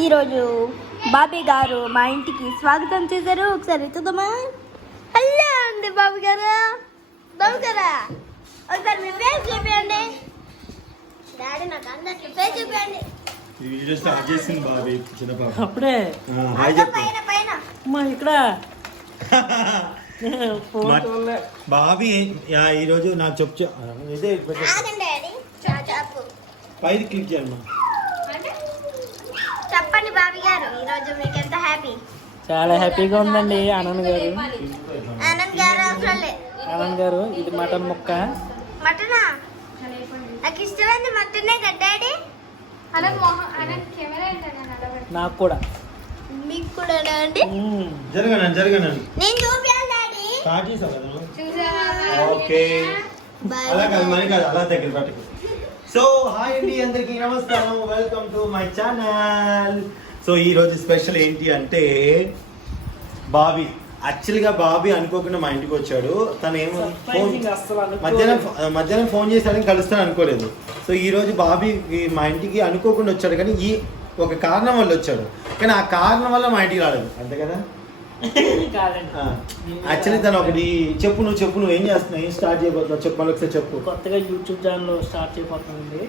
ఈరోజు బాబీ గారు మా ఇంటికి స్వాగతం చేశారు. ఒకసారి చూద్దామా? హలో అండి బాబు గారు. బాబు గారా ఒకసారి మీ ఫేస్ చూపించండి. డాడీ నాకు అందరికి ఫేస్ చూపించండి. వీడియో స్టార్ట్ చేసింది బాబీ చిన్న పాప. అప్పుడే హాయ్ చెప్పు. పైన పైన అమ్మా ఇక్కడ బాబీ ఈరోజు నాకు చెప్పు ఇదే ఆగండి డాడీ. చెప్పు. పైది క్లిక్ చేయండి. చెప్పండి బాబీ గారు, ఈరోజు మీకు ఎంత హ్యాపీ? చాలా హ్యాపీగా ఉందండి. ఆనంద్ గారు ఆనంద్ గారు అసలు ఆనంద్ గారు ఇది మటన్ ముక్క. మటనా? నాకు ఇష్టమైంది మటనే కదా డాడీ. నాకు కూడా. మీకు కూడా అండి? జరగనండి నేను చూపించాలి డాడీ. స్టార్ట్ చేసావు కదా. ఓకే అలా కాదు మరి కాదు, అలా దగ్గర పట్టుకు. సో హాయ్ అండి, అందరికీ నమస్కారం, welcome to my channel. So ఈరోజు స్పెషల్ ఏంటి అంటే బాబీ. యాక్చువల్గా బాబీ అనుకోకుండా మా ఇంటికి వచ్చాడు. తను ఏమో మధ్యాహ్నం ఫోన్ చేశాడని కలుస్తాను అనుకోలేదు. సో ఈరోజు బాబీ మా ఇంటికి అనుకోకుండా వచ్చాడు, కానీ ఈ ఒక కారణం వల్ల వచ్చాడు. కానీ ఆ కారణం వల్ల మా ఇంటికి రాలేదు, అంతే కదా. యాక్చువల్లీ తను ఒకటి నువ్వు ఏం చేస్తున్నావు, ఏం స్టార్ట్ చేయబోతున్నావు చెప్పాలి, ఒకసారి చెప్పు. కొత్తగా యూట్యూబ్ ఛానల్ స్టార్ట్ చేయబోతున్నానండి.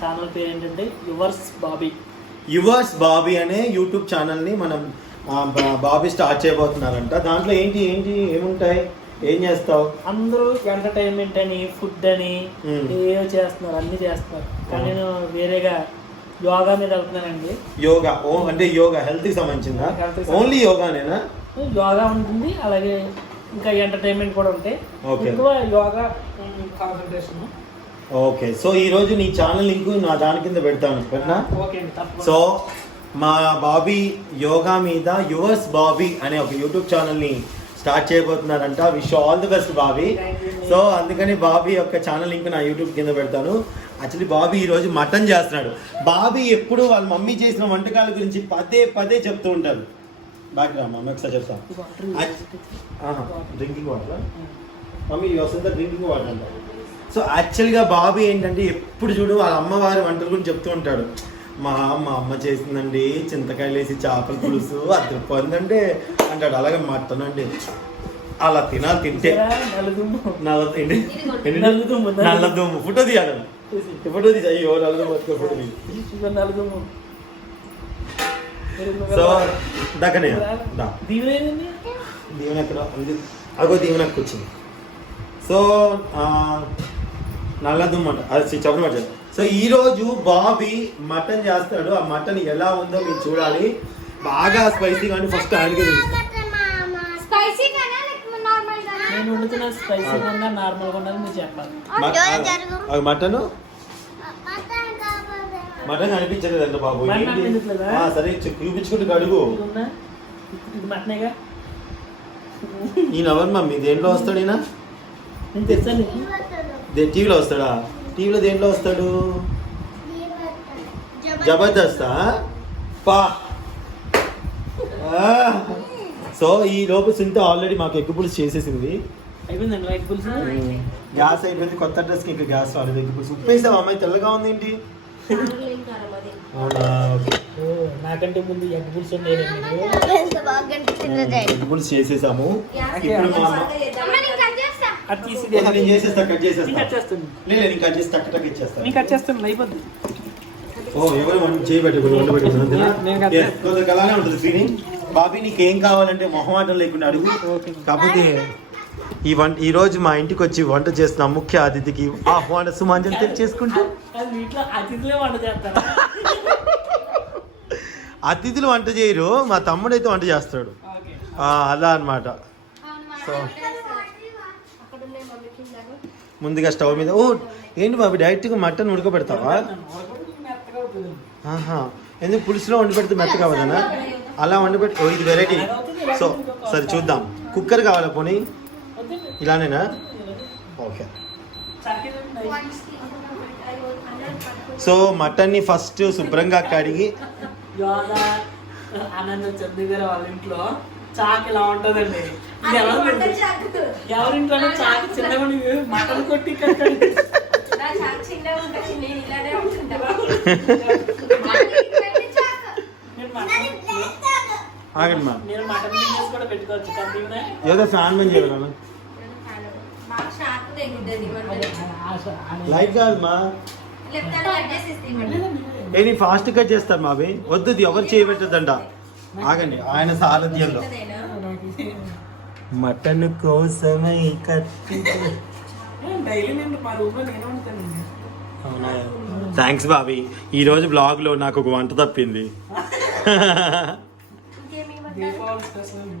ఛానల్ పేరు ఏంటంటే యువర్స్ బాబీ అనే యూట్యూబ్ ఛానల్ని మనం బాబీ స్టార్ట్ చేయబోతున్నారంట. దాంట్లో ఏముంటాయి, ఏం చేస్తావు? అందరూ ఎంటర్టైన్మెంట్ అని, ఫుడ్ అని ఏవో చేస్తున్నారు, అన్ని చేస్తున్నారు. కానీ నేను వేరేగా యోగా మీద వెళ్తున్నానండి. యోగా అంటే యోగా హెల్త్ కి సంబంధించిందా? ఓన్లీ యోగానేనా? యోగా ఉంటుంది, అలాగే ఇంకా ఎంటర్టైన్మెంట్ కూడా ఉంటాయి. ఎక్కువ యోగా కాన్సంట్రేషన్. ఓకే, సో ఈ రోజు నీ ఛానల్ లింక్ నా దాని కింద పెడతాను. సో మా బాబీ యోగా మీద యువర్స్ బాబీ అనే ఒక యూట్యూబ్ ఛానల్ని స్టార్ట్ చేయబోతున్నారంట. Wish all the best Bobby. So అందుకని బాబీ యొక్క ఛానల్ లింక్ నా యూట్యూబ్ కింద పెడతాను. యాక్చువల్లీ బాబీ ఈరోజు మటన్ చేస్తున్నాడు. బాబీ ఎప్పుడు వాళ్ళ మమ్మీ చేసిన వంటకాల గురించి పదే చెప్తూ ఉంటారు. బాగా రా మమ్మీ, ఒకసారి చెప్తాను. డ్రింకింగ్ వాటర్ మమ్మీ వస్తుందా? డ్రింకింగ్ వాటర్ అంట. సో యాక్చువల్గా బాబీ ఏంటంటే ఎప్పుడు చూడు వాళ్ళ అమ్మవారి వంటల గురించి చెప్తూ ఉంటాడు. మా అమ్మ చేసిందండి చింతకాయలు వేసి చేపల పులుసు అద్దరిపోయిందంటే అంటాడు. అలాగే మటన్ అండి అలా తింటే నల్లదుమ్ము ఫోటో తీయాలి. ఫోటో తీసి అయ్యో నల్లదుమ్ము ఫోటో తీసి. సో దగ్గనే దీవెన ఎక్కడ అగో దీవెన వచ్చింది. సో నల్లదుమ్ము అంట, అది చెప్పడం పట్టాడు. సో ఈరోజు బాబీ మటన్ చేస్తాడు. ఆ మటన్ ఎలా ఉందో మీరు చూడాలి. బాగా స్పైసీగా అంటే ఫస్ట్ ఆయనకి నేను వండుతున్న స్పైసీగా ఉందా నార్మల్గా ఉందా మీరు చెప్పాలి. మటన్ కనిపించలేదంట బాబు. సరే చూపించుకుంటూ అడుగు. మటనేగా. ఈయన ఎవరు మమ్మీ? దేంట్లో వస్తాడు ఈయన? టీవీలో వస్తాడా? టీవీలో దేంట్లో వస్తాడు? జబర్దస్త్. పా. సో ఈ లోపు సింత ఆల్రెడీ మాకు ఎగ్ పులుసు చేసేసింది. అయిపోయిందండి ఎగ్ పులుసు. గ్యాస్ అయిపోయింది, కొత్త అడ్రస్కి ఇంకా గ్యాస్ రాలేదు. ఎగ్ పులుసు ఉప్పేసావు అమ్మాయి, తెల్లగా ఉంది ఏంటి? నాకంటే ముందు ఎగ్ పులుసు ఎగ్ పులుసు చేసేసాము. ఇప్పుడు నేను చేసేస్తా, కట్ చేసేస్తాను. లేదు నేను కట్ చేసి టక్ ఇచ్చేస్తాను. అయిపోతుంది. ఓ ఎవరు వండి అలానే ఉంటుంది ఫీలింగ్. బాబీ నీకేం కావాలంటే మొహమాటం లేకుండా అడుగు. కాకపోతే ఈరోజు మా ఇంటికి వచ్చి వంట చేస్తున్న ముఖ్య అతిథికి ఆహ్వాన సుమాంజలి తెలియచేసుకుంటూ అతిథులు వంట చేయరు, మా తమ్ముడైతే వంట చేస్తాడు. అలా అన్నమాట. సో ముందుగా స్టవ్ మీద ఏంటి బాబు డైరెక్ట్గా మటన్ ఉడకబెడతావా? ఎందుకు పులుసులో వండి పెడితే మెత్తగా అవ్వదనా? అలా వండి పెట్టి ఇది వెరైటీ. సో సరే చూద్దాం. కుక్కర్ కావాలా పోనీ? ఇలానేనా? ఓకే. సో మటన్ని ఫస్ట్ శుభ్రంగా కడిగి వాళ్ళ ఇంట్లో చాకు ఇలా ఉంటుందండి. ఎవరింట్లో చాకు చిన్నగా మటన్ కొట్టి ఆగండి మా మీరు మటన్ బిజినెస్ కూడా పెట్టుకోవచ్చు కంటిన్యూనే. ఏదో ఫ్యాన్ బంద్ చేయరు బాగా షార్ప్ తెగుద్ది లైట్ కాదు మా ఏది ఫాస్ట్ కట్ చేస్తారు మావి వద్దు ఇది ఎవరు చేయబెట్టదంట ఆగండి ఆయన సారథ్యంలో మటన్ కోసమై కట్టి డైలీ నేను మా రూమ్ లో నేనే ఉంటానండి. అవునా థ్యాంక్స్ బాబీ ఈరోజు బ్లాగ్లో నాకు ఒక వంట తప్పింది దీపావళి స్పెషల్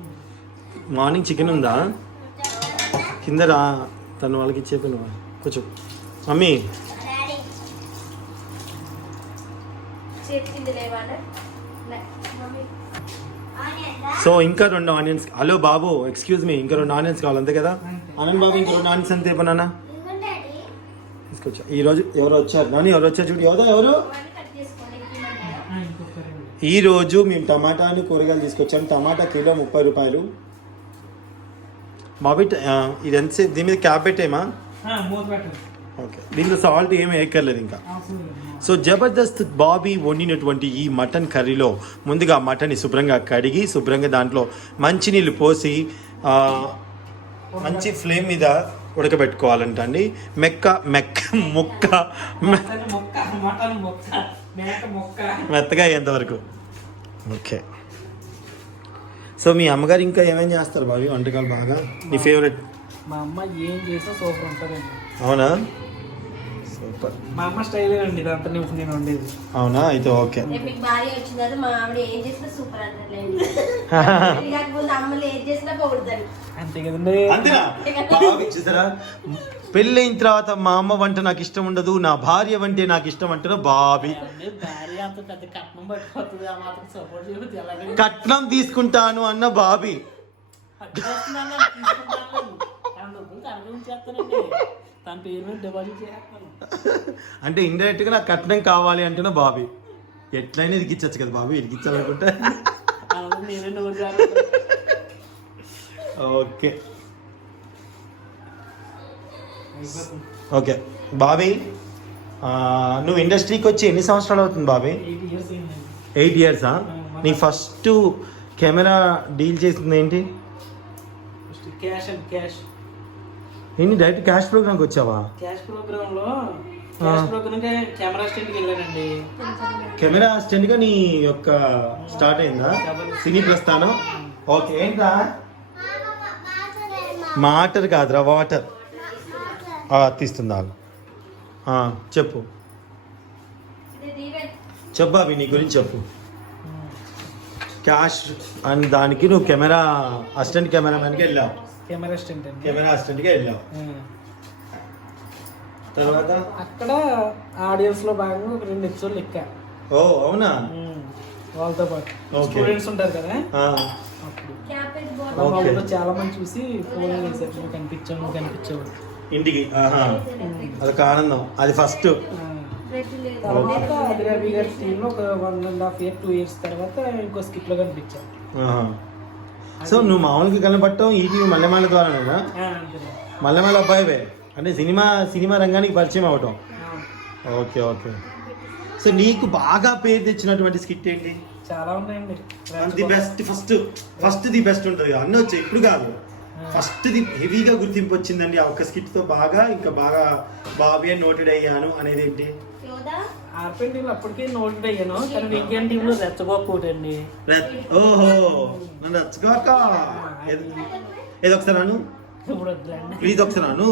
మార్నింగ్ చికెన్ ఉందా కింద రా తను వాళ్ళకి ఇచ్చేపోయిన కొంచెం మమ్మీ సో ఇంకా 2 ఆనియన్స్ హలో బాబు ఎక్స్క్యూజ్ మీ ఇంకా 2 ఆనియన్స్ కావాలి అంతే కదా ఆనంద్ బాబు ఇంకా 2 ఆనియన్స్ అంతే పనా తీసుకొచ్చా ఈరోజు ఎవరు వచ్చారు నాని ఎవరు వచ్చారు చూడు ఎవరు ఈ రోజు మేము టమాటాని కూరగాయలు తీసుకొచ్చాము టమాటా కిలో 30 రూపాయలు బాబీ ఇది ఎంతసేపు దీని మీద క్యాప్ పెట్టేమా మూత పెట్టండి. ఓకే దీంట్లో సాల్ట్ ఏమి వేయక్కర్లేదు ఇంకా సో జబర్దస్త్ బాబీ వండినటువంటి ఈ మటన్ కర్రీలో ముందుగా మటన్ని శుభ్రంగా కడిగి శుభ్రంగా దాంట్లో మంచినీళ్ళు పోసి మంచి ఫ్లేమ్ మీద ఉడకబెట్టుకోవాలంట అండి మటన్ మొక్క మేక మొక్క మెత్తగా అయ్యేంతవరకు ఓకే సో మీ అమ్మగారు ఇంకా ఏమేం చేస్తారు బాబీ వంటకాలు బాగా నీ ఫేవరెట్ మా అమ్మ ఏం చేసినా సూపర్ ఉంటుందండి. అవునా సూపర్ మా అమ్మ స్టైల్ అండి ఇదంతా నేను ఉండేది. అవునా అయితే ఓకే మీకు భార్య వచ్చిందని మా ఆవిడ ఏం చేసినా సూపర్ అంటారులేండి లేకపోతే అమ్మలు ఏం చేసినా పొగుడుతారు అంతే కదండి. అంతేనా బాగా చూసారా పెళ్ళైన తర్వాత మా అమ్మ వంట నాకు ఇష్టం ఉండదు నా భార్య వంటే నాకు ఇష్టం అంటారు బాబీ భార్య అంత పెద్ద కట్నం పట్టుకోతుంది ఆ మాత్రం సపోర్ట్ చేయదు ఎలాగండి కట్నం తీసుకుంటాను అన్న బాబీ తన పేరు మీద డిపాజిట్ చేస్తాను అంటే ఇండైరెక్ట్ గా నాకు కట్నం కావాలి అంటున్నా బాబీ ఎట్లయినా ఇరికిచ్చచ్చు కదా బాబీ ఇరికిచ్చాలనుకుంటే నేనే నోరు ఓకే ఓకే బాబీ నువ్వు ఇండస్ట్రీకి వచ్చి ఎన్ని సంవత్సరాలు అవుతుంది బాబీ 8 years అయిందండి. 8 yearsా నీ ఫస్ట్ కెమెరా డీల్ చేసింది ఏంటి క్యాష్ అండ్ క్యాష్ ఏంటి డైరెక్ట్ క్యాష్ ప్రోగ్రామ్కి వచ్చావా క్యాష్ ప్రోగ్రామ్ లో క్యాష్ ప్రోగ్రామ్ కెమెరా స్టేట్కి వెళ్ళానండి. కెమెరా అసిస్టెంట్ గా నీ యొక్క స్టార్ట్ అయిందా సినీ ప్రస్థానం ఓకే ఏంట్రా మాటర్ కాదురా వాటర్ తీస్తుందా చెప్పు చెప్పు అవి నీ గురించి చెప్పు క్యాష్ అండ్ దానికి నువ్వు కెమెరా అసిస్టెంట్ కెమెరామెన్కి వెళ్ళావు కెమెరా స్టేట్ అండి. కెమెరా అసిస్టెంట్కి వెళ్ళావు తర్వాత అక్కడ ఆడియన్స్ లో భాగంగా ఒక 2 ఎపిసోడ్లు ఎక్కా. ఓ అవునా వాళ్ళతో పాటు Okay. స్టూడెంట్స్ ఉంటారు కదా అప్పుడు వాళ్ళు చాలా మంది చూసి ఫోన్ చేశారు నువ్వు కనిపించావు ఇంటికి అదొక ఆనందం అది ఫస్ట్ తర్వాత అదిరాబి గారి టీంలో ఒక 1.5 year 2 years తర్వాత ఇంకో స్కిట్ లో కనిపించాను. సో నువ్వు మామూలుగా కనపడటం ఈటీవీ మల్లెమాల ద్వారానేనా మల్లెమాల అబ్బాయివే అంటే సినిమా రంగానికి పరిచయం అవటం ఓకే ఓకే సో నీకు బాగా పేరు తెచ్చినటువంటి స్కిట్ ఏంటి చాలా ఉన్నాయండి. The best first the best ఉంటుంది అన్నీ వచ్చాయి ఇప్పుడు కాదు ఫస్ట్ ది హెవీగా గుర్తింపు వచ్చిందండి ఆ ఒక్క స్కిట్ తో బాగా ఇంకా బాగా బాబీ నోటెడ్ అయ్యాను అనేది ఏంటి ఆర్పీ టీంలో అప్పటికే నోటెడ్ అయ్యాను కానీ వీకెండ్ టీంలో రెచ్చగొక్కోటండి. ఓహో నన్ను రచ్చగాక ఏదో ఒకసారి అను ఇప్పుడు వద్దండి ప్లీజ్ ఒకసారి అను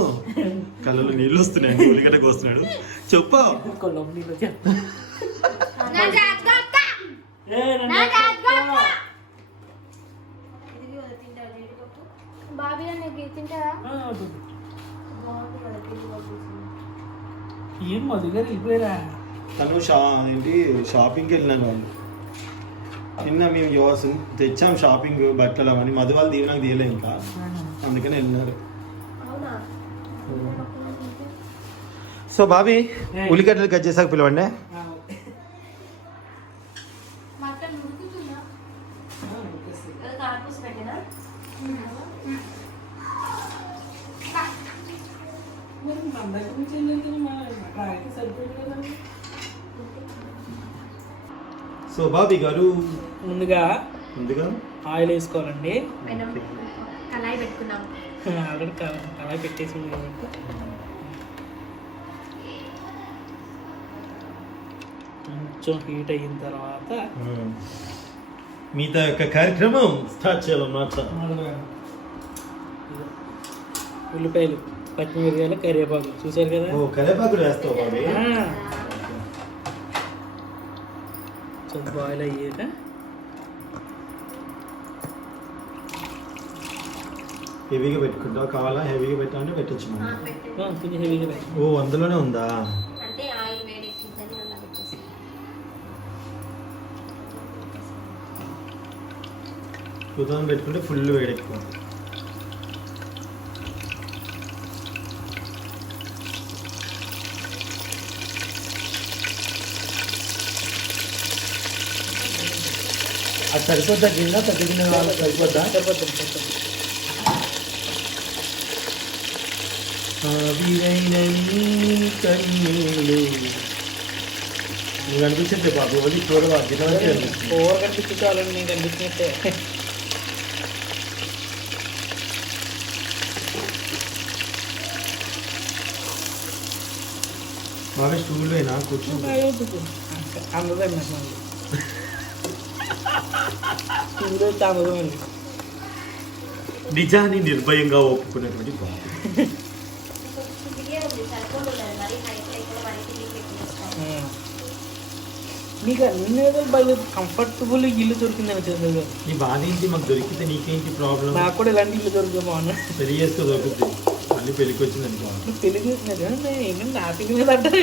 కళ్ళలో నీళ్ళు వస్తున్నాయి ఉల్లిగడ్డ కోస్తున్నాడు చెప్పు కొల్లం నీళ్ళు ఏం మధుగారు వెళ్ళిపోయారా తను ఏంటి షాపింగ్కి వెళ్ళినాను వాళ్ళు నిన్న మేము తెచ్చాం షాపింగ్ బట్టలు అవన్నీ మధు వాళ్ళు నాకు తీయలే ఇంకా అందుకని వెళ్ళినారు. సో బాబీ ఉల్లిగడ్డలు కట్ చేసాక పిలవండి. సో బాబీ గారు ముందుగా ఆయిల్ వేసుకోవాలండి. పెనం కళాయి పెట్టుకున్నాం. ఆల్రెడీ కళాయి పెట్టేసి ఉంది కాబట్టి కొంచెం హీట్ అయిన తర్వాత మిగతా యొక్క కార్యక్రమం స్టార్ట్ చేయాలన్నమాట. ఉల్లిపాయలు, పచ్చిమిరకాయలు, కరివేపాకు చూసారు కదా. ఓ కరివేపాకు వేస్తావు బాబీ. కొంచెం బాయిల్ అయ్యాక హెవీగా పెట్టుకుంటావు కావాలా? హెవీగా పెట్టాలంటే పెట్టచ్చు మనం. కొంచెం హెవీగా పెట్టి. ఓ అందులోనే ఉందా? అంటే ఆయిల్ వేడెక్కిందని అలా పెట్టేసి. కుదరం పెట్టుకుంటే ఫుల్ వేడెక్కువ. అది సరిపోద్దా గిన్నె? పెద్ద గిన్నె వాళ్ళకి సరిపోద్దా? సరిపోతుంది. నీకు అనిపించట్లే బాబు ఎవరి కూర గిన్నె అనిపిస్తుంది. ఓవర్ కనిపించాలని నేను కనిపించినట్టే. బాగా స్టూల్లోనా కూర్చుంటా? అందదండి నాకు మళ్ళీ అందదండి. నిజాన్ని నిర్భయంగా ఒప్పుకున్నటువంటి బాబు. మీకు అన్ని బాగా కంఫర్టబుల్ ఇల్లు దొరికిందని చంద్ర గారు. నీ బాధ ఏంటి? మాకు దొరికితే నీకేంటి ప్రాబ్లం? నాకు కూడా ఇలాంటి ఇల్లు దొరికితే బాగున్నా. పెళ్లి చేస్తే దొరుకుతుంది. మళ్ళీ పెళ్ళికి వచ్చిందని బాగుంది. పెళ్లి చేసినది ఏంటంటే నా పిల్లి మీద అంటారు.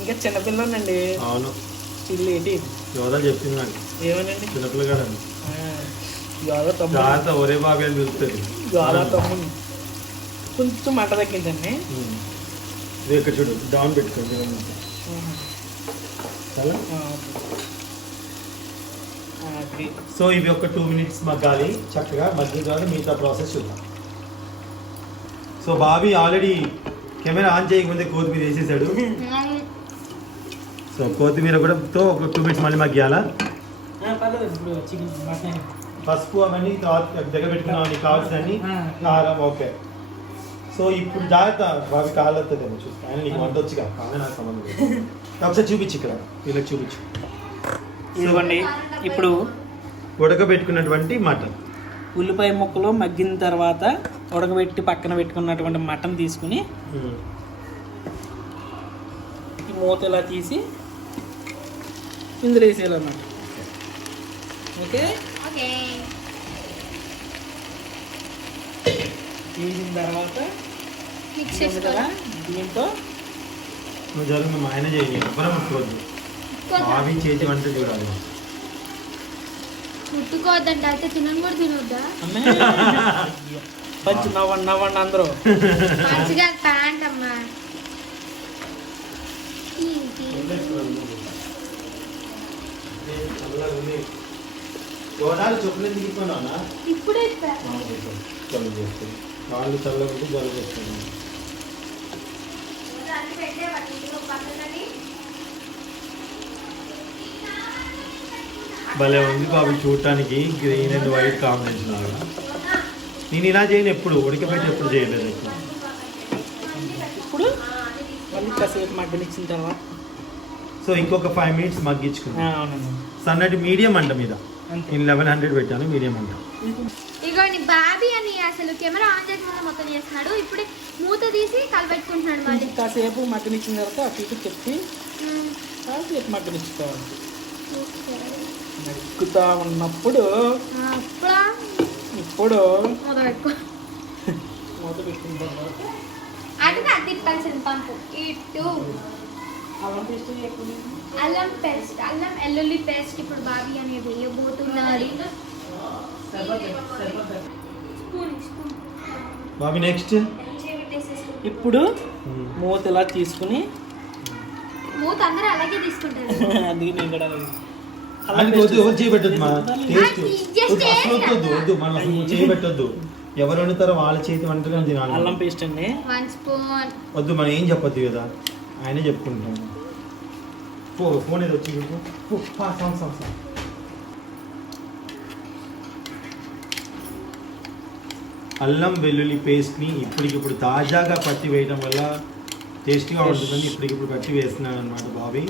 ఇంకా చిన్నపిల్లనండి. అవును, పిల్లి ఏంటి యోధా చెప్పింది నాకు. ఏమనండి? చిన్నపిల్లగాడని. యోగా తమ్ముడు. జాగ్రత్త ఒరే బాబు అని పిలుస్తుంది. యోగా తమ్ముడు కొంచెం మంట తగ్గిందండి. ఇది ఇక్కడ చూడు, డౌన్ పెట్టుకోండి. చాలా సో ఇవి ఒక 2 minutes మగ్గాలి చక్కగా. మగ్గిన తర్వాత మిగతా ప్రాసెస్ చూద్దాం. So Bobby already camera on చేయకముందే కొత్తిమీర వేసేసాడు. సో కొత్తిమీర కూడా తో ఒక 2 minutes మళ్ళీ మగ్గియాలా? పర్లేదు. ఇప్పుడు చికెన్ మటన్ పసుపు అవన్నీ దగ్గర పెట్టుకున్నాం. నీకు కావాల్సినవి కారం. ఓకే. సో ఇప్పుడు జాగ్రత్త బాబీ కాలవుతుందేమో చూస్తా. ఆయన నీకు వంట వచ్చి కాదు, నాకు సంబంధం లేదు. ఒకసారి చూపించు, ఇక్కడ వీళ్ళకి చూపించు. ఇదిగోండి. ఇప్పుడు ఉడకబెట్టుకున్నటువంటి మటన్, ఉల్లిపాయ ముక్కలు మగ్గిన తర్వాత ఉడకబెట్టి పక్కన పెట్టుకున్నటువంటి మటన్ తీసుకుని ఈ మూత ఇలా తీసి ఇందులో వేసేయాలన్నమాట. ఓకే. వేసిన తర్వాత మిక్స్ ఉంది కదా, దీంతో నువ్వు జరుగు. మా ఆయన చేయాలి, ఎవ్వరం ముట్టుకోవద్దు. బాబీ చేతి వంట చూడాలి. ముట్టుకోవద్దంటే అయితే తినను కూడా తినొద్దా? పంచి నవ్వండి అందరూ. మంచిగా ప్యాంట్ అమ్మా. చెప్పులు ఎందుకు ఇప్పుకున్నా? ఇప్పుడే జలుబు చేస్తుంది. వాళ్ళు చల్లబట్టి జలుబు చేస్తుంది. భలే ఉంది బాబు చూడటానికి, గ్రీన్ అండ్ వైట్ కాంబినేషన్ లాగా. నేను ఇలా చేయను, ఎప్పుడు ఉడకబెట్టి ఎప్పుడు చేయలేదు. ఇప్పుడు మళ్ళీ కాసేపు మగ్గనిచ్చిన తర్వాత సో ఇంకొక 5 minutes మగ్గించుకున్నాను. అవునండి. సన్నటి మీడియం అంట మీద నేను 1100 పెట్టాను, మీడియం అంట. ఇగోండి బాబీ అని అసలు కెమెరా ఆన్ చేయకుండా మొత్తం చేస్తున్నాడు. ఇప్పుడే మూత తీసి కలబెట్టుకుంటున్నాడు మళ్ళీ. కాసేపు మగ్గనిచ్చిన తర్వాత అటు ఇటు చెప్పి కాసేపు మగ్గనిచ్చుకోవాలి. మగ్గుతా ఉన్నప్పుడు ఇప్పుడు మూత పెట్టుకో. మూత పెట్టిన తర్వాత అటుగా తిప్పాల్సింది పంపు ఇటు. అల్లం పేస్ట్, అల్లం వెల్లుల్లి పేస్ట్ ఇప్పుడు బాబీ అనేది వేయబోతున్నారు. బాబీ నెక్స్ట్ ఇప్పుడు మూత ఇలా తీసుకుని మూత అందరూ అలాగే తీసుకుంటారు. అందుకే నేను కూడా వద్దు, ఎవరు చేయబెట్టద్దు. మా టేస్ట్ అసలు వద్దు, వద్దు. మనం అసలు చేయబెట్టద్దు. ఎవరు వండుతారో వాళ్ళ చేతి వంటగా తినాలి. అల్లం పేస్ట్ అండి 1 స్పూన్. వద్దు, మనం ఏం చెప్పొద్దు కదా, ఆయనే చెప్పుకుంటాం. ఫోన్ ఏదో వచ్చి అల్లం వెల్లుల్లి పేస్ట్ని ఇప్పటికిప్పుడు తాజాగా పట్టి వేయడం వల్ల టేస్టీగా ఉంటుందని ఇప్పటికిప్పుడు పట్టి వేస్తున్నాను అనమాట బాబీ.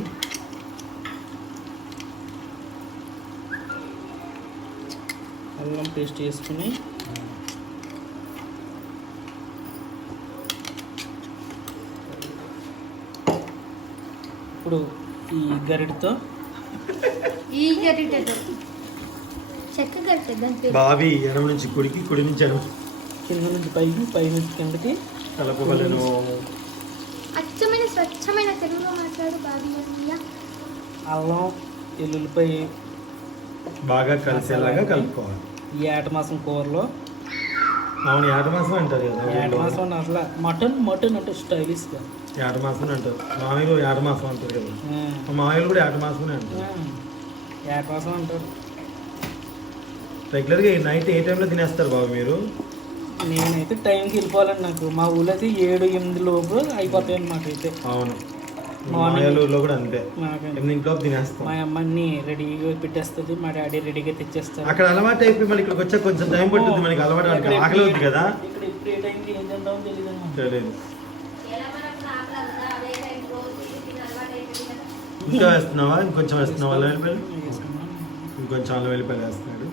అల్లం పేస్ట్ వేసుకుని ఇప్పుడు ఈ గరిటతో చెక్క గరిటె దాని పేరు. బాబీ ఎడమ నుంచి కుడికి, కుడి నుంచి ఎడమ కింద నుంచి పైకి, పై నుంచి కిందకి కలపవలను. అచ్చమైన స్వచ్ఛమైన తెలుగులో మాట్లాడు బాబీ అన్నయ్య. అల్లం వెల్లుల్లిపై బాగా కలిసేలాగా కలుపుకోవాలి. ఈ ఏట మాసం కూరలో అవును, ఏట మాసం అంటారు కదా. ఏట మాసం అట్లా మటన్ అంటే స్టైలిష్గా ఏట మాసం అంటారు. మామూలు ఏట మాసం అంటారు కదా. మా మామూలు కూడా ఏట మాసం అంటారు. ఏట మాసం అంటారు. రెగ్యులర్గా నైట్ ఏ టైంలో తినేస్తారు బాబు మీరు? నేనైతే టైంకి వెళ్ళిపోవాలండి. నాకు మా ఊళ్ళో అయితే 7-8 లోపు అయిపోతాయి అన్నమాట. అయితే అవును, మాయాలూరులో కూడా అంతే, మాకు 8 తినేస్తాం. మా అమ్మని రెడీగా పెట్టేస్తుంది, మా డాడీ రెడీగా తెచ్చేస్తారు. అక్కడ అలవాటు అయిపోయి మళ్ళీ ఇక్కడికి వచ్చా కొంచెం టైం పడుతుంది మనకి అలవాటు. ఆకలి అవుతుంది కదా. ఇక్కడ ఇప్పుడు ఏ టైంకి ఏం తింటామో తెలియదు. తెలియదు. ఇంకా వేస్తున్నావా? ఇంకొంచెం వేస్తున్నావా అల్లం వెల్లిపాయలు? ఇంకొంచెం అల్లం వెల్లిపాయలు వేస్తున్నాడు.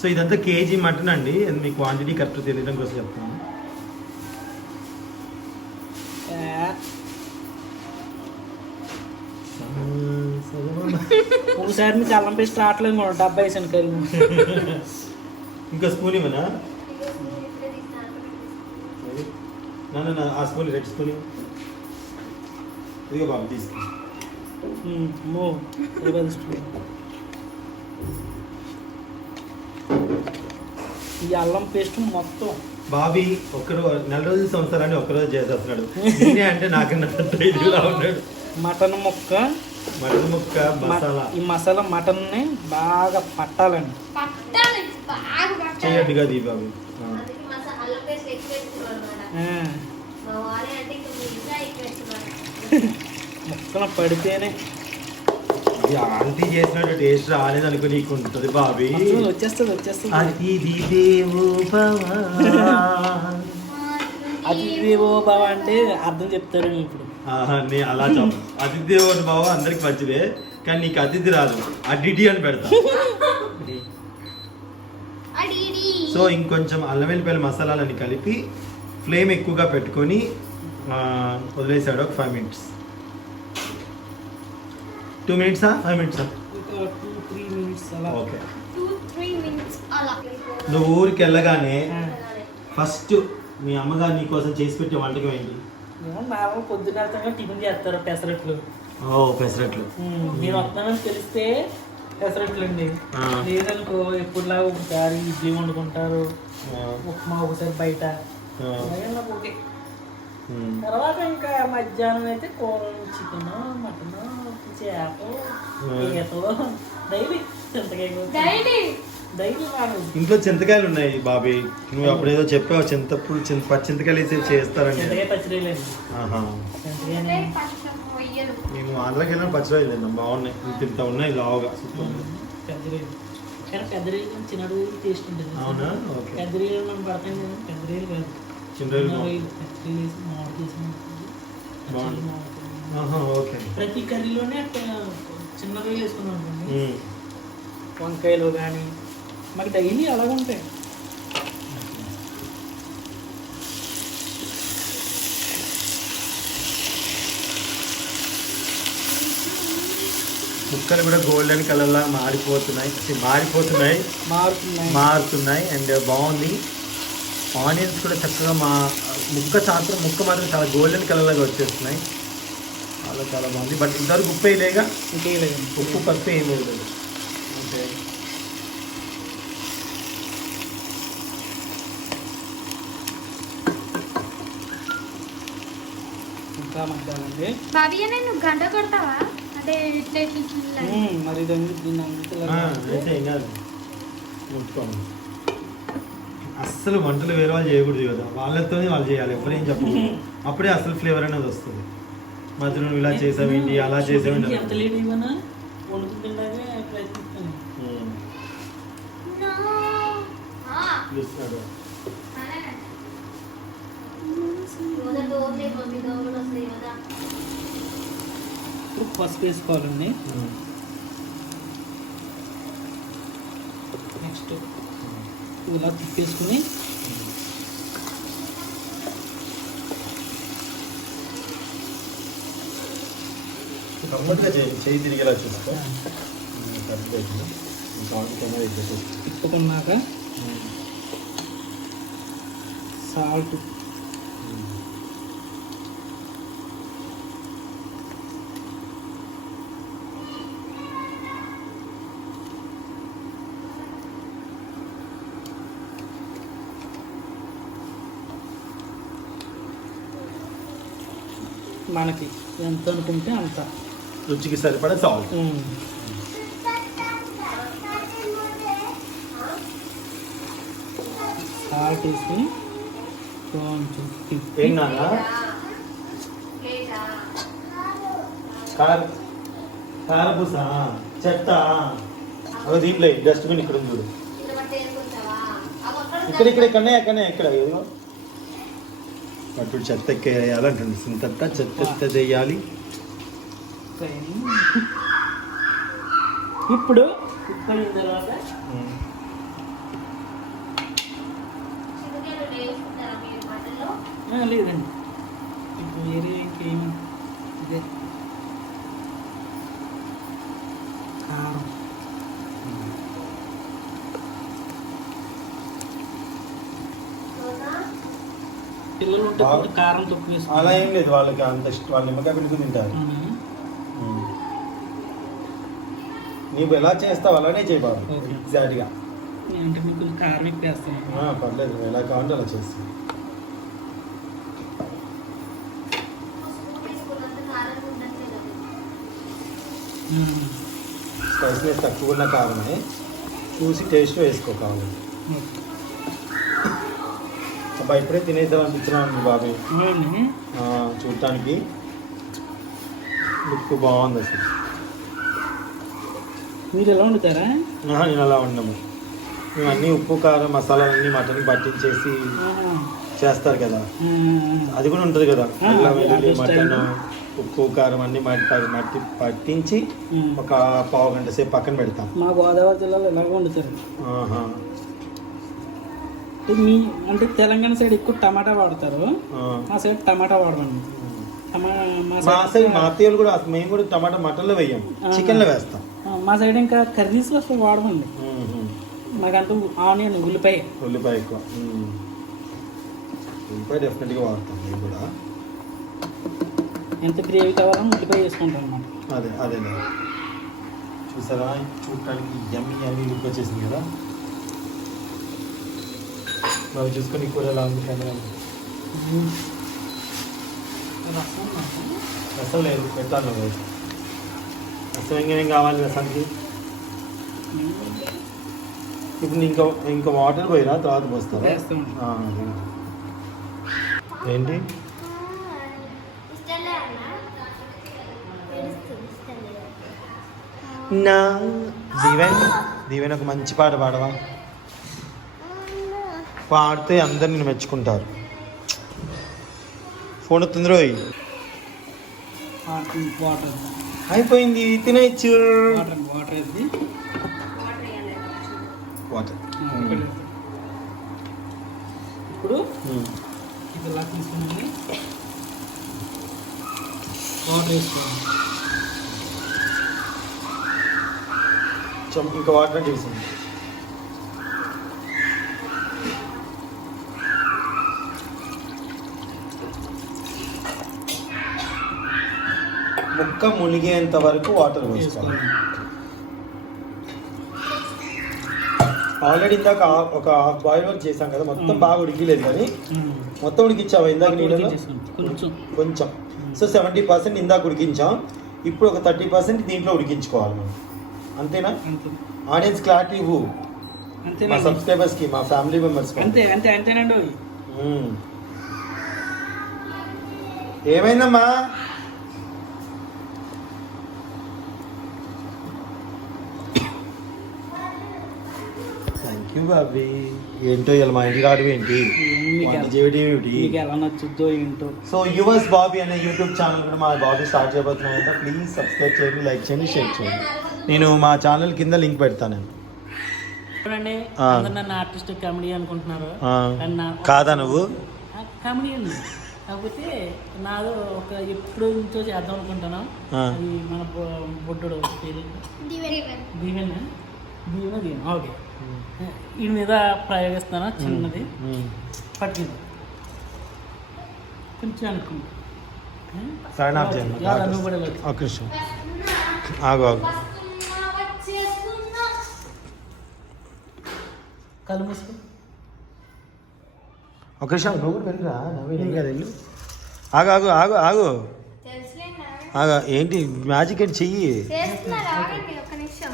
సో ఇదంతా కేజీ మటన్ అండి. మీ క్వాంటిటీ కరెక్ట్ తెలియడం కోసం చెప్తాను. ఒకసారి నుంచి అల్లం పేస్ట్ రావట్లేదు కూడా, 70 వేసాను కర్రీ. ఇంకా స్పూన్ ఇవ్వనా? నా ఆ స్పూన్, రెడ్ స్పూన్ ఇదిగో బాబు తీసుకో. ఈ అల్లం పేస్ట్ మొత్తం బాబీ నెల రోజుల సంవత్సరాన్ని ఒక్కరోజు చేసేస్తున్నాడు. నేనే అంటే నాకన్నా ఇదిలా ఉన్నాడు. మటన్ ముక్క, మసాలా. ఈ మసాలా మటన్ని బాగా పట్టాలండి. చేయట్టుగా దీ బాబు. ముక్కలు పడితేనే ఆంటీ చేసినట్టు టేస్ట్ రాలేదు అనుకో నీకు ఉంటుంది బాబీ. వచ్చేస్తుంది. అతిథి దేవో భవ. అతిథి దేవో భవ అంటే అర్థం చెప్తారు ఇప్పుడు. నేను అలా చెప్పు. అతిథి దేవో భవ అందరికి మంచిదే, కానీ నీకు అతిథి రాదు, అడిడి అని పెడతా. సో ఇంకొంచెం అల్లం వెల్లిపాయల మసాలాలని కలిపి ఫ్లేమ్ ఎక్కువగా పెట్టుకొని వదిలేసాడు ఒక 5 minutes. 2 minutes 5 minutes 2-3 minutes అలా. ఓకే. 2-3 minutes అలా. నువ్వు ఊరికి వెళ్ళగానే ఫస్ట్ మీ అమ్మగారు నీ కోసం చేసి పెట్టే వంటకం ఏంటి? పొద్దున టిఫిన్ చేస్తారు, పెసరట్లు. పెసరట్లు. నేను వస్తానని తెలిస్తే పెసరట్లు అండి. లేదనుకో ఎప్పుడులా ఒకసారి ఇడ్లీ వండుకుంటారు, ఉప్మా ఒకసారి బయట. ఓకే. తర్వాత ఇంకా మధ్యాహ్నం అయితే కూర, చికెన్, మటన్, చేప, ఈతో డైలీ చింతకాయ. ఇంట్లో చింతకాయలు ఉన్నాయి బాబీ. నువ్వు అప్పుడేదో చెప్పావు పచ్చి చింతకాయలు వేసి చేస్తారండి. చింతకాయ పచ్చడి. మేము ఆంధ్రాకి వెళ్ళిన పచ్చడి తిన్నాం, బాగున్నాయి. ఇంత ఉన్నాయి లావుగా. పెద్దరీలు చిన్నడు టేస్ట్ ఉంటుంది. అవునా? ఓకే. పెద్దరీలు మనం పడతాం కదా, పెద్దరీలు కాదు, ఓకే. ప్రతి కర్రీలోనే చిన్న రొయ్యలు వేసుకున్నాం అనుకోండి. వంకాయలు కానీ మాకు డైలీ అలాగ ఉంటాయి. ముక్కలు కూడా గోల్డెన్ కలర్ లా మారుతున్నాయి అండ్ బాగుంది. ఆనియన్స్ కూడా చక్కగా ముక్క మాత్రం చాలా గోల్డెన్ కలర్ లాగా వచ్చేస్తున్నాయి. చాలా బాగుంది. బట్ ఇంతవరకు ఉప్పు వేయలేగా? ఉప్పు పప్పు ఏం లేదు. ఓకే. ఇంకా మగ్గాలండి. బాబీ నేను గంట కొడతావా అంటే ఇట్లా మరి దీన్ని ముట్టుకోండి. అస్సలు వంటలు వేరే వాళ్ళు చేయకూడదు కదా, వాళ్ళతోనే వాళ్ళు చేయాలి, ఎవరేం చెప్పకూడదు. అప్పుడే అసలు ఫ్లేవర్ అనేది వస్తుంది. మధ్యలో నువ్వు ఇలా చేసావేంటి, అలా చేసావేంటి. ఎంత లేట్ అయిపోయినా వండుకుంటుండగా ప్రయత్నిస్తాను. పిలుస్తున్నాడు. ఇప్పుడు పసుపు వేసుకోవాలండి. నెక్స్ట్ ఇలా తిప్పేసుకుని గమ్మత్తుగా చేయి తిరిగేలా చూసుకో. సరిపోయింది. ఇంకా కెమెరా ఇచ్చేసి తిప్పుకున్నాక సాల్ట్ మనకి ఎంత అనుకుంటే అంత రుచికి సరిపడా సాల్ట్. సాల్ట్ వేసుకుని కొంచెం తిప్పి ఏం నాన్న కారపూస చెత్త అవి దీంట్లో డస్ట్బిన్ ఇక్కడ ఉంది చూడు. ఇక్కడ ఏదో అప్పుడు చెత్త ఎక్కేయాలంటుంది. సింతంతా చెత్త చేయాలి. ఇప్పుడు అయిన తర్వాత లేదండి ఇప్పుడు వేరే ఇంకేమి ఇదే కారం పిల్లలు ఉంటే కొంచెం కారం తక్కువ వేసుకో. అలా ఏం లేదు, వాళ్ళకి అంత ఇష్టం. వాళ్ళు నిమ్మకాయ పిండుకుని తింటారు. నీవు ఎలా చేస్తావు అలానే చేయి బాబు. ఓకే. ఎగ్జాక్ట్గా అంటే మీకు కొంచెం కారం ఎక్కువ వేస్తాను. పర్లేదు, నువ్వు ఎలా కావాలంటే అలా చేస్తావు. స్పైసీనెస్ తక్కువ ఉన్న కారమే చూసి టేస్ట్ వేసుకో కావాలి. అబ్బా ఇప్పుడే తినేద్దాం అనిపించినా బాబు. చూడటానికి లుక్ బాగుంది అసలు. మీరు ఎలా వండుతారా? నేను అలా ఉండము. మేము అన్నీ ఉప్పు కారం మసాలాలన్నీ మటన్ పట్టించేసి చేస్తారు కదా, అది కూడా ఉంటుంది కదా. అల్లం వెల్లుల్లి మటన్ ఉప్పు కారం అన్నీ మట్టి పట్టించి ఒక పావు గంట సేపు పక్కన పెడతాం. మా గోదావరి జిల్లాలో ఎలాగ వండుతారు. మీ అంటే తెలంగాణ సైడ్ ఎక్కువ టమాటా వాడతారు, మా సైడ్ టమాటా వాడమండి. మా సైడ్ మా అత్తయ్యలు కూడా మేము కూడా టమాటా మటన్లో వేయం, చికెన్లో వేస్తాం. మా సైడ్ ఇంకా కర్రీస్లో అసలు వాడమండి. మాకంటూ ఆనియన్ ఉల్లిపాయ ఎక్కువ. ఉల్లిపాయ డెఫినెట్గా వాడతాం మేము కూడా. ఎంత గ్రేవీ కావాలని ఉల్లిపాయ వేసుకుంటాం అన్నమాట. అదే చూసారా, చూడటానికి యమ్మీ లుక్ వచ్చేసింది కదా. బాగా చూసుకొని కూర ఎలా ఉంది కెమెరా. రసం లేదు, పెట్టాను. రసం ఇంకేం కావాలి రసానికి? ఇప్పుడు ఇంకా వాటర్ పోయిరా తర్వాత పోస్తారా? ఏంటి నా దీవెన్ ఒక మంచి పాట పాడవా? పాడితే అందరు నేను మెచ్చుకుంటారు. ఫోన్ వస్తుంది రోయ్. వాటర్ అయిపోయింది, తినేయచ్చు. వాటర్ ఇప్పుడు ఇది ఇలా తీసుకుని వాటర్ వేసుకోవాలి. ఇంకా వాటర్ చేసింది. ముక్క మునిగేంత వరకు వాటర్ వేసుకోవాలి. ఆల్రెడీ ఇందాక ఒక హాఫ్ బాయిల్ వరకు చేసాం కదా, మొత్తం బాగా ఉడికిలేదు కానీ మొత్తం ఉడికించావా ఇందాక నీళ్ళలో? కొంచెం. సో 70% ఇందాక ఉడికించాం. ఇప్పుడు ఒక 30% దీంట్లో ఉడికించుకోవాలి మనం. అంతేనా? ఆడియన్స్ క్లారిటీ ఇవ్వు, మా సబ్స్క్రైబర్స్కి, మా ఫ్యామిలీ మెంబర్స్కి. అంతేనండి. ఏమైందమ్మా? Thank you Bobby. ఏంటో ఇలా మా ఇంటికి రావడం ఏంటి, వంట చేయడం ఏమిటి? మీకు ఎలా నచ్చుద్దో ఏంటో. సో యువర్స్ బాబీ అనే యూట్యూబ్ ఛానల్ కూడా మా బాబీ స్టార్ట్ చేయబోతున్నాయంట. ప్లీజ్ సబ్స్క్రైబ్ చేయండి, లైక్ చేయండి, షేర్ చేయండి. నేను మా ఛానల్ కింద లింక్ పెడతాను. నేను చూడండి, నన్ను ఆర్టిస్ట్ కామెడీ అనుకుంటున్నారు. కాదా నువ్వు? కామెడియన్ కాకపోతే నాదో ఒక ఎప్పుడు నుంచో చేద్దాం అనుకుంటాను. అది మన బొడ్డు దీవెన ఓకే, వీడి మీద ప్రయోగిస్తాను. చిన్నది పట్టింది కొంచెం అనుకుంటా. ఒక నిమిషం ఆగు ఆగు. కళ్ళు మూసుకో. ఒక నిమిషం నువ్వు కూడా వెళ్ళరా, నవ్వు ఏం కాదు, వెళ్ళు. ఆగు ఆగు ఆగు ఆగు ఆగు. ఏంటి మ్యాజిక్ ఏంటి చెయ్యి.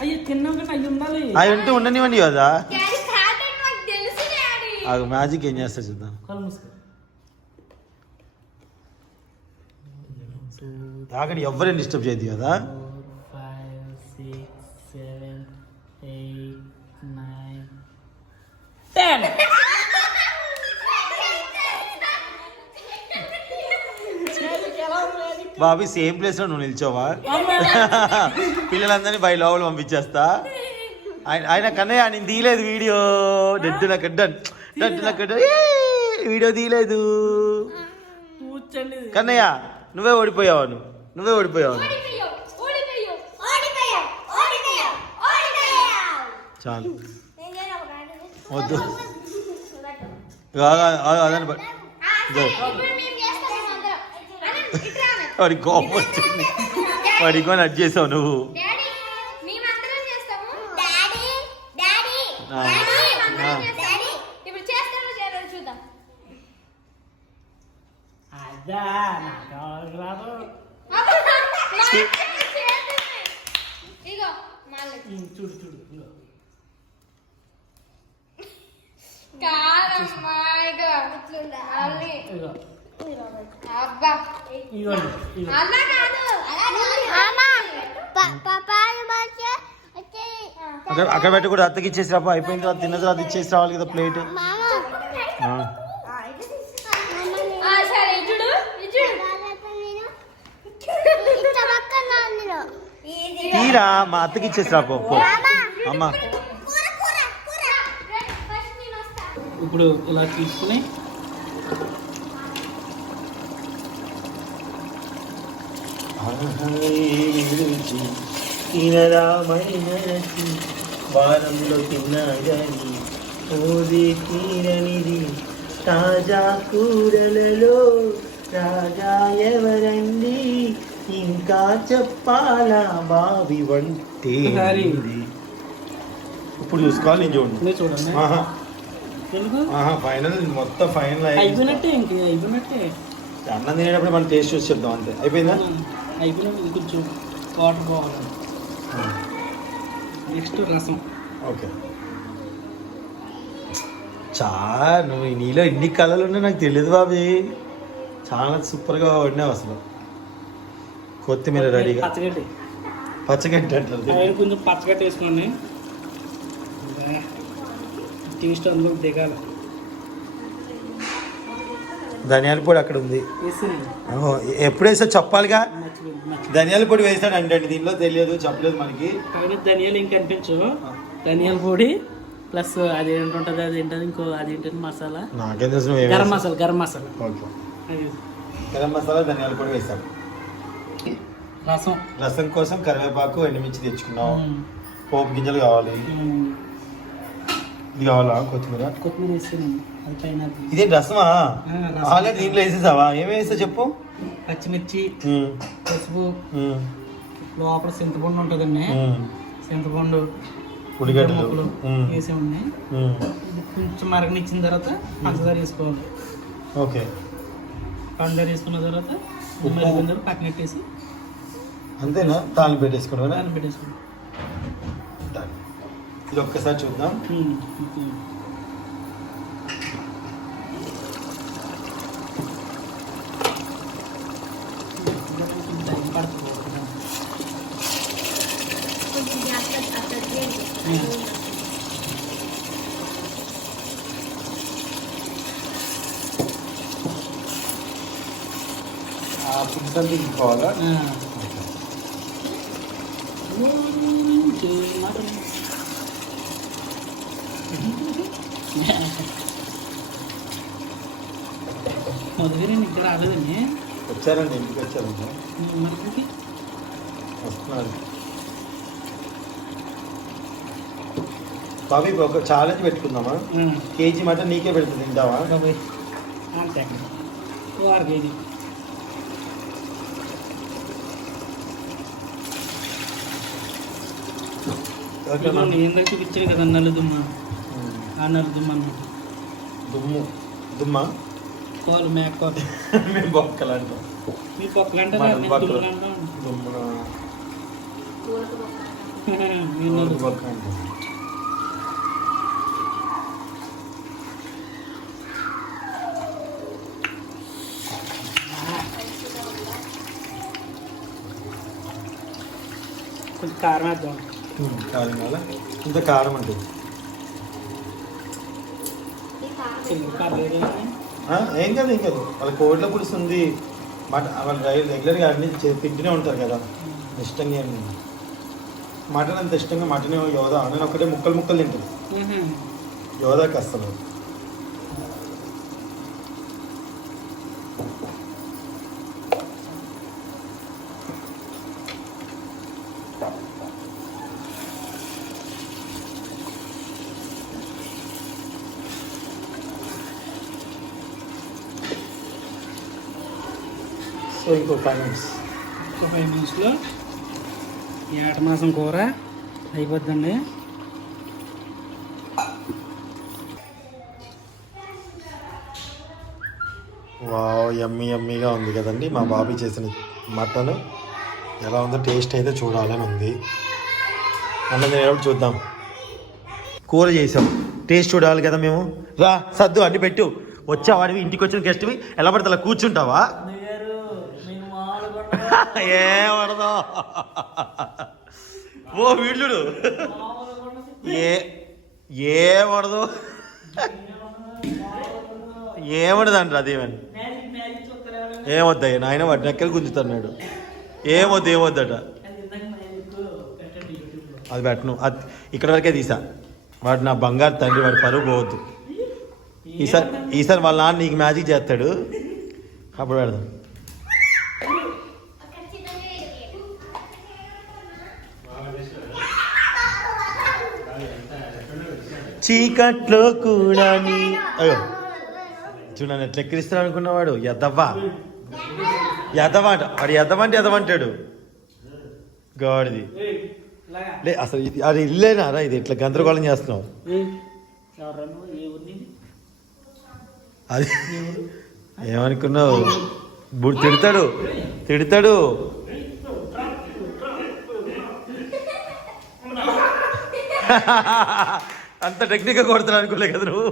అయ్యో తిన్నాం కానీ అయ్యి ఉండాలి. అవి ఉంటే ఉండనివ్వండి కదా. ఆగు, మ్యాజిక్ ఏం చేస్తా చూద్దాం. కళ్ళు మూసుకో. ఆగండి, ఎవరైనా డిస్టర్బ్ చేయదు కదా. 5 6 7 8 9 10. బాబీ సేమ్ ప్లేస్ లో నువ్వు నిల్చోవా? పిల్లలందరినీ బై లోపల పంపించేస్తా. ఆయన కన్నయ్య నేను తీయలేదు వీడియో. వీడియో తీయలేదు కన్నయ్య. నువ్వే ఓడిపోయావు, నువ్వే ఓడిపోయావు. చాలు వద్దు. అదని వాడి కోపం వచ్చింది, వాడి కొని అడ్ చేసావు నువ్వు. చూడు చూడు అక్కడ పెట్టి కూడా అత్తకి ఇచ్చేసి రాపో. అయిపోయిన తర్వాత తిన్న తర్వాత ఇచ్చేసి రావాలి కదా ప్లేట్. తీరా మా అత్తకి ఇచ్చేసి రాపో అమ్మా. ఇప్పుడు ఇలా తీసుకుని వారంలో తిన్నాగని ఓది తీరనిది తాజా కూరలలో రాజా ఎవరండి, ఇంకా చెప్పాలా బావి వంటి. ఇప్పుడు చూసుకోవాలి, నేను చూడండి. చూడండి ఫైనల్, మొత్తం ఫైనల్ అయిపోయినట్టే. ఇంక అయిపోయినట్టే. అన్నం తినేటప్పుడు మనం టేస్ట్ చూసి చెప్దాం అంతే. అయిపోయిందా? అయిపోయినట్టు. కొంచెం వాటర్ పోవాలి. నెక్స్ట్ రసం. ఓకే. నువ్వు నీలో ఎన్ని కళలు ఉన్నాయి నాకు తెలియదు బాబీ. చాలా సూపర్గా వండినావు అసలు. కొత్తిమీర రెడీగా. పచ్చగడ్డి. పచ్చగడ్డి అంటారు. కొంచెం పచ్చగడ్డి వేసుకోండి, టేస్ట్ అందులో దిగాలి. ధనియాల పొడి అక్కడ ఉంది. ఎప్పుడు వేసా చెప్పాలిగా. ధనియాల పొడి వేసాడు అంటే దీనిలో తెలియదు, చెప్పలేదు మనకి. కానీ ధనియాలు ఇంకా కనిపించు. ధనియాల పొడి ప్లస్ అది ఏంటుంటుంది, అది ఏంటది ఇంకో అది ఏంటంటే మసాలా. నాకేం తెలుసు. గరం మసాలా. గరం మసాలా. గరం మసాలా, ధనియాల పొడి వేసాడు. రసం. రసం కోసం కరివేపాకు, ఎండుమిర్చి తెచ్చుకున్నాం. పోపు గింజలు కావాలి. ఇది కావాలా? కొత్తిమీర. కొత్తిమీర వేస్తున్నాను. అది పైన. ఇదే రసమా? ఆల్రెడీ దీంట్లో వేసేసావా? ఏమేమి వేస్తా చెప్పు. పచ్చిమిర్చి, పసుపు, లోపల చింతపండు ఉంటుందండి. చింతపండు, ఉల్లిగడ్డలు వేసి ఉన్నాయి. కొంచెం మరగనిచ్చిన తర్వాత పంచదార వేసుకోవాలి. ఓకే. పంచదార వేసుకున్న తర్వాత మరిగిన తర్వాత పక్కన పెట్టేసి అంతేనా? తాళం పెట్టేసుకోవడం. తాళం పెట్టేసుకోండి. ఇది ఒక్కసారి చూద్దాం. ఫుడ్ అంతా తీసుకోవాలా? మొదటి ఇక్కడ రాలేదండి. వచ్చారండి, ఇంటికి వచ్చారండి, వస్తున్నారు. బాబీ ఒక ఛాలెంజ్ పెట్టుకుందామా? కేజీ మటన్ నీకే పెడుతుంది, తింటావా? అంతే 6 కేజీ. ఎందుకు చూపించాడు కదా నల్లు దుమ్మ, ఆ నల్లు దుమ్మ అన్నమాట. దుమ్మ కోలు మేకోలు మేము బొక్కలు అంటాం. మీ పక్కలు అంటారా? దుమ్మున మీరు బొక్క అంటాం. కొంచెం కారం వేద్దాం. కారం వల్ల ఇంత కారం ఉంటుంది. ఏం కాదు, ఏం కాదు. వాళ్ళ కోడిలో పులుసు ఉంది, వాళ్ళు రెగ్యులర్గా అన్ని తింటూనే ఉంటారు కదా, ఇష్టంగా. మటన్ అంత ఇష్టంగా మటన్ యోధా నేను ఒకటే ముక్కలు ముక్కలు తింటాను. యోధాకి అసలు సో ఇంకో 5 minutes. 5 minutesలో ఈ ఆటమాసం కూర అయిపోద్దండి. వావ్, యమ్మీ యమ్మీగా ఉంది కదండి. మా బాబీ చేసిన మటన్ ఎలా ఉందో టేస్ట్ అయితే చూడాలని ఉంది. అన్నం తినేటప్పుడు చూద్దాం. కూర చేసాం, టేస్ట్ చూడాలి కదా మేము. రా సద్దు అడ్డు పెట్టు. వచ్చావాడివి, ఇంటికి వచ్చిన గెస్ట్వి ఎలా పడితే అలా కూర్చుంటావా? ఏమడదో ఓ వీళ్ళుడు ఏమడదు ఏమడదు అంటారు. అదేమని ఏమొద్దాయి నాయన వాడి నెక్కలు గుంజుతున్నాడు. ఏమొద్దు ఏమొద్దట, అది పెట్టను. అది ఇక్కడ వరకే తీసా. వాడు నా బంగారు తండ్రి, వాడి పరువు పోవద్దు. ఈసారి వాళ్ళ నాన్న నీకు మ్యాజిక్ చేస్తాడు, అప్పుడు పెడదాం. చీకట్లో కూడా అయ్యో చూడండి ఎట్లా ఎక్కిరిస్తాడు అనుకున్నవాడు. ఎద్దవ్వా ఎద్దవా అంట వాడు. ఎద్దవా అంటే ఎదవంటాడు గాడిది. లే అసలు ఇది అది ఇల్లేనారా? ఇది ఇట్లా గందరగోళం చేస్తున్నావు. అది ఏమనుకున్నావు? తిడతాడు తిడతాడు. అంత టెక్నిక్గా కొడతాడు అనుకోలే కదా నువ్వు.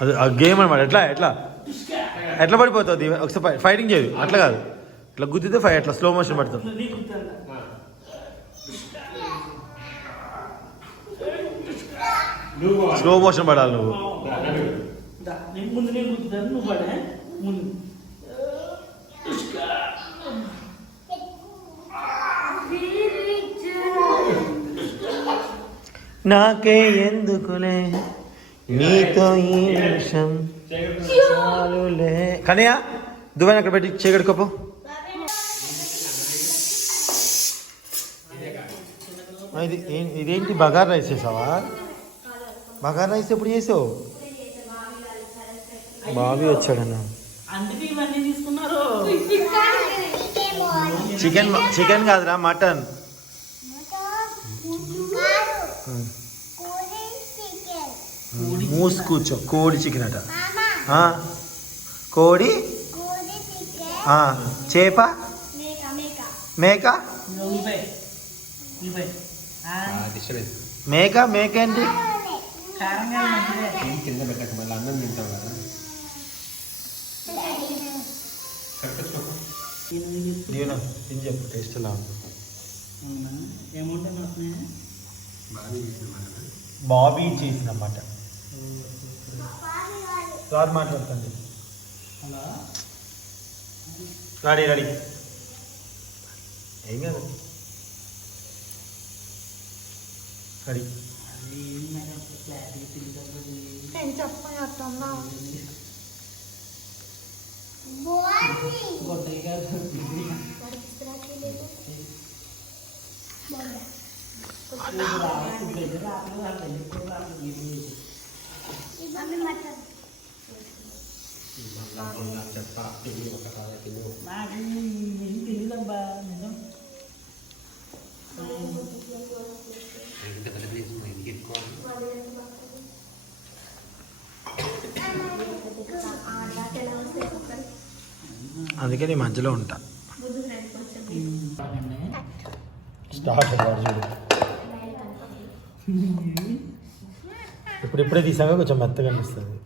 అది ఆ గేమ్ అనమాట. ఎట్లా ఎట్లా ఎట్లా పడిపోతుంది ఒకసారి ఫైటింగ్ చేయదు. అట్లా కాదు, ఇట్లా గుద్దితే అట్లా స్లో మోషన్ పడుతుంది. స్లో మోషన్ పడాలి నువ్వు. నాకే ఎందుకులే నీతో ఈ నిమిషం చాలులే. కనయ్య దువ్వెన అక్కడ పెట్టి చేయగడుకోపో. ఇదేంటి బగార్ రైస్ చేసావా? బగార్ రైస్ ఎప్పుడు చేసావు? బాబీ వచ్చాడన్న. చికెన్ కాదురా, మటన్. మూసు కూర్చో. కోడి చికెన్ అట. కోడి చేప మేక మేక మేక ఏంటి? కింద పెట్టక మళ్ళీ అన్నం తింటాం కదా. దీవెన ఏం చెప్పు టేస్ట్ ఎలా ఉంది? అవునా ఏముంటే వస్తున్నాయి బాబీ చేసినమాట రాదు మాట్లాడుతుంది అలా రెడీ రెడీ ఏం కాదు రెడీ అది ఏంటంటే క్లారిటీ తెలియదు నేను చెప్పగలుగుతున్నా గొడ్డలి కాదు నాకు ఏం తెలియదబ్బా నిజం అందుకే నీ మధ్యలో ఉంటా స్టార్ట్ చూడు ఇప్పుడే తీసాక కొంచెం మెత్తగా అనిపిస్తుంది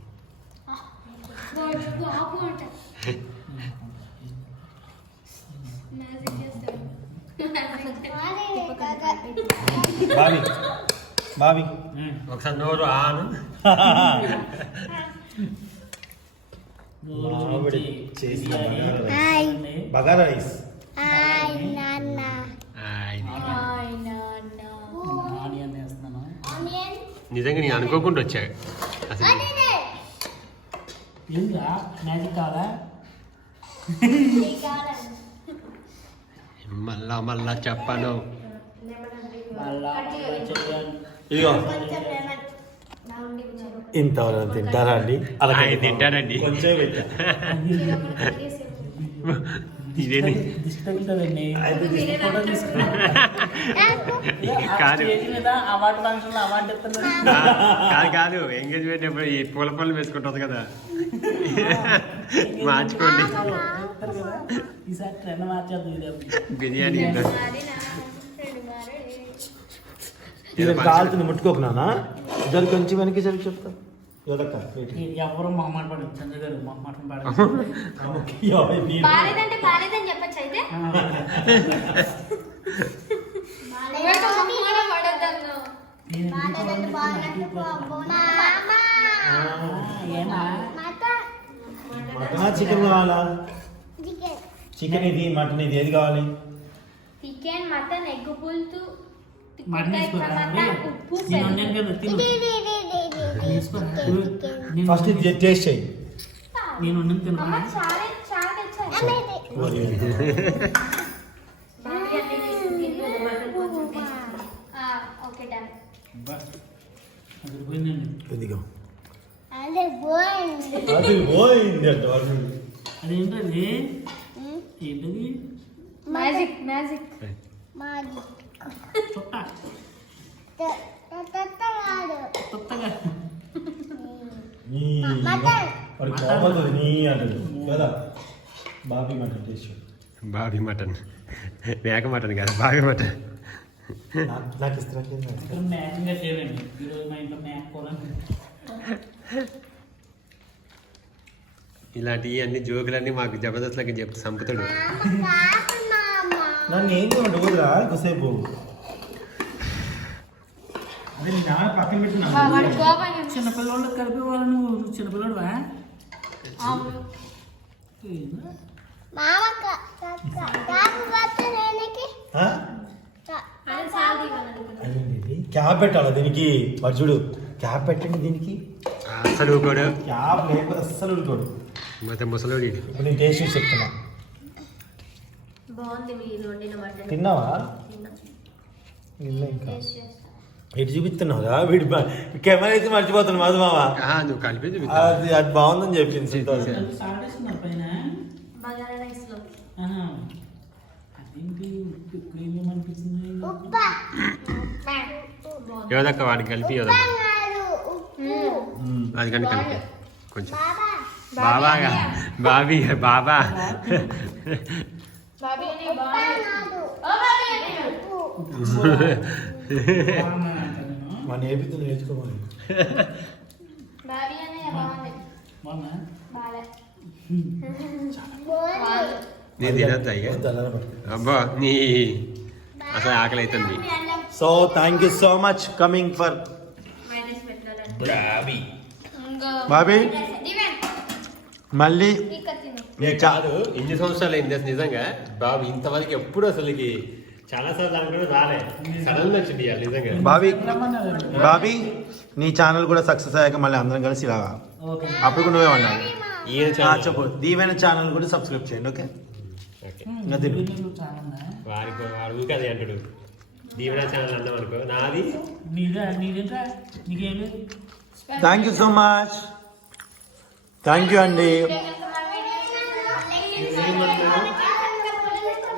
బావి బావి ఒకసారి నోరు ఆను చేసిన హాయ్ బగారా రైస్ హాయ్ నాన్న ఆనియన్ వేస్తున్నాను ఆనియన్ నిజంగా నేను అనుకోకుండా వచ్చా అసలు ఏంద్రా మ్యాజిక్ కావాలా మళ్ళా మళ్ళా చెప్పను మళ్ళా చెయ్యాలి ఇదిగో ఇంతవరకు తింటారా అండి అలా ఆయన తింటారండి. కొంచెం పెట్టా ఇదేంటి దిష్టి తగ్గుతుందండి ఫోటో కాదు తీసుకున్నా అవార్డు ఫంక్షన్ లో అవార్డు ఇస్తున్నారు కాదు కాదు ఎంగేజ్మెంట్ ఎప్పుడు ఈ పూల పళ్ళు వేసుకుంటుంది కదా మార్చుకోండి ఈసారి ట్రెండ్ మార్చేద్దాం ఇదే బిర్యానీ ఇది కాలుతుంది ముట్టుకోకు నాన్న దాని కొంచెం వెనక్కి జరిగి చెప్తా యోదక్క ఎవరు మొహమాట పడదు చంద్ర గారు మొహమాట పడదు బాలేదంటే బాలేదని చెప్పచ్చు అయితే మటన్ చికెన్ కావాలా చికెన్ ఇది మటన్ ఇది ఏది కావాలి చికెన్ మటన్ ఎగ్ పులుసు మటన్ వేసుకోరా ఉప్పు నేను వండాను కదా తిను వేసుకో. నేను ఫస్ట్ ఇది టేస్ట్ చేయి నేను వండిన తిన్నా అమ్మ చాలా చాలా తెచ్చాను ఓకే డన్ అది పోయిందండి ఇదిగో అదే బాగుంది అది పోయింది అంట వాళ్ళు. అదేంటది ఏంటది మ్యాజిక్ మ్యాజిక్ చుట్ట కొత్తగా నీ వాడికి కోపడుతుంది నీ అంటది కదా బాబీ మటన్ టేస్ట్ చూడు. బాబీ మటన్ మేక మటన్ కాదు బాబీ మటన్ నాకు ఇస్తున్నా ఇక్కడ మ్యాచింగ్ చేయలేండి ఈరోజు మా ఇంట్లో మ్యాక్ కూర ఇలాంటి అన్ని జోకులన్నీ మాకు జబర్దస్త్లకి చెప్తే చంపుతాడు నన్ను ఏం చేయమంటే వదిరా ఎంతసేపు అదే నీ నాన్న పక్కన పెట్టినా చిన్నపిల్లలు కలిపి వాళ్ళు నువ్వు చిన్నపిల్లడువా క్యాప్ పెట్టాలా దీనికి మరి చూడు క్యాప్ పెట్టండి దీనికి అసలు ఊకోడు క్యాప్ లేకపోతే అస్సలు ఉడుకోడు మొత్తం ముసలోడి ఇప్పుడు నేను టేస్ట్ చేసి చెప్తున్నా బాగుంది మీరు వండిన మటన్ తిన్నావా ఇంకా ఇటు చూపిస్తున్నావురా వీడి కెమెరా అయితే మర్చిపోతున్నాను మధు మామ నువ్వు కలిపి అది అది బాగుందని చెప్పింది సంతోష్ సాడేస్తున్నారు పైన బగారా రైస్ లో అదేంటి ఇప్పుడు ఏమనిపించింది యోదక్క వాడికి కలిపి యోదక్క అది కానీ కలిపి కొంచెం బాబాగా బాబీ బాబా బాబీ అని బాగుంది ఓ బాబీ మన ఏపితో నేర్చుకోమని బాబీ అని బాగుంది బాగున్నా బాలే నేను తినద్దా ఇక వద్దు, అలానే పడుతుంది. అబ్బా నీ అసలు ఆకలి అవుతుంది so thank you so much coming for Bobby మళ్ళీ కాదు ఎన్ని సంవత్సరాలు అయింది అసలు నిజంగా బాబు ఇంతవరకు ఎప్పుడు అసలుకి చాలా సార్లు అనుకుని రాలే సడన్ వచ్చింది ఇవాళ నిజంగా బాబీ నీ ఛానల్ కూడా సక్సెస్ అయ్యాక మళ్ళీ అందరం కలిసి రా. ఓకే అప్పుడు కూడా నువ్వే ఉండాలి. ఈయన ఛానల్ చెప్పు దీవెన ఛానల్ కూడా సబ్స్క్రైబ్ చేయండి. ఓకే ఓకే ఇంకా తిను. వారికి వాడు ఊరికే అంటాడు దీవెన ఛానల్ అన్నాం అనుకో నాది నీదేంట్రా నీకేమి thank you so much. Thank you అండి.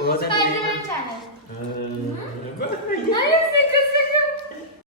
Subscribe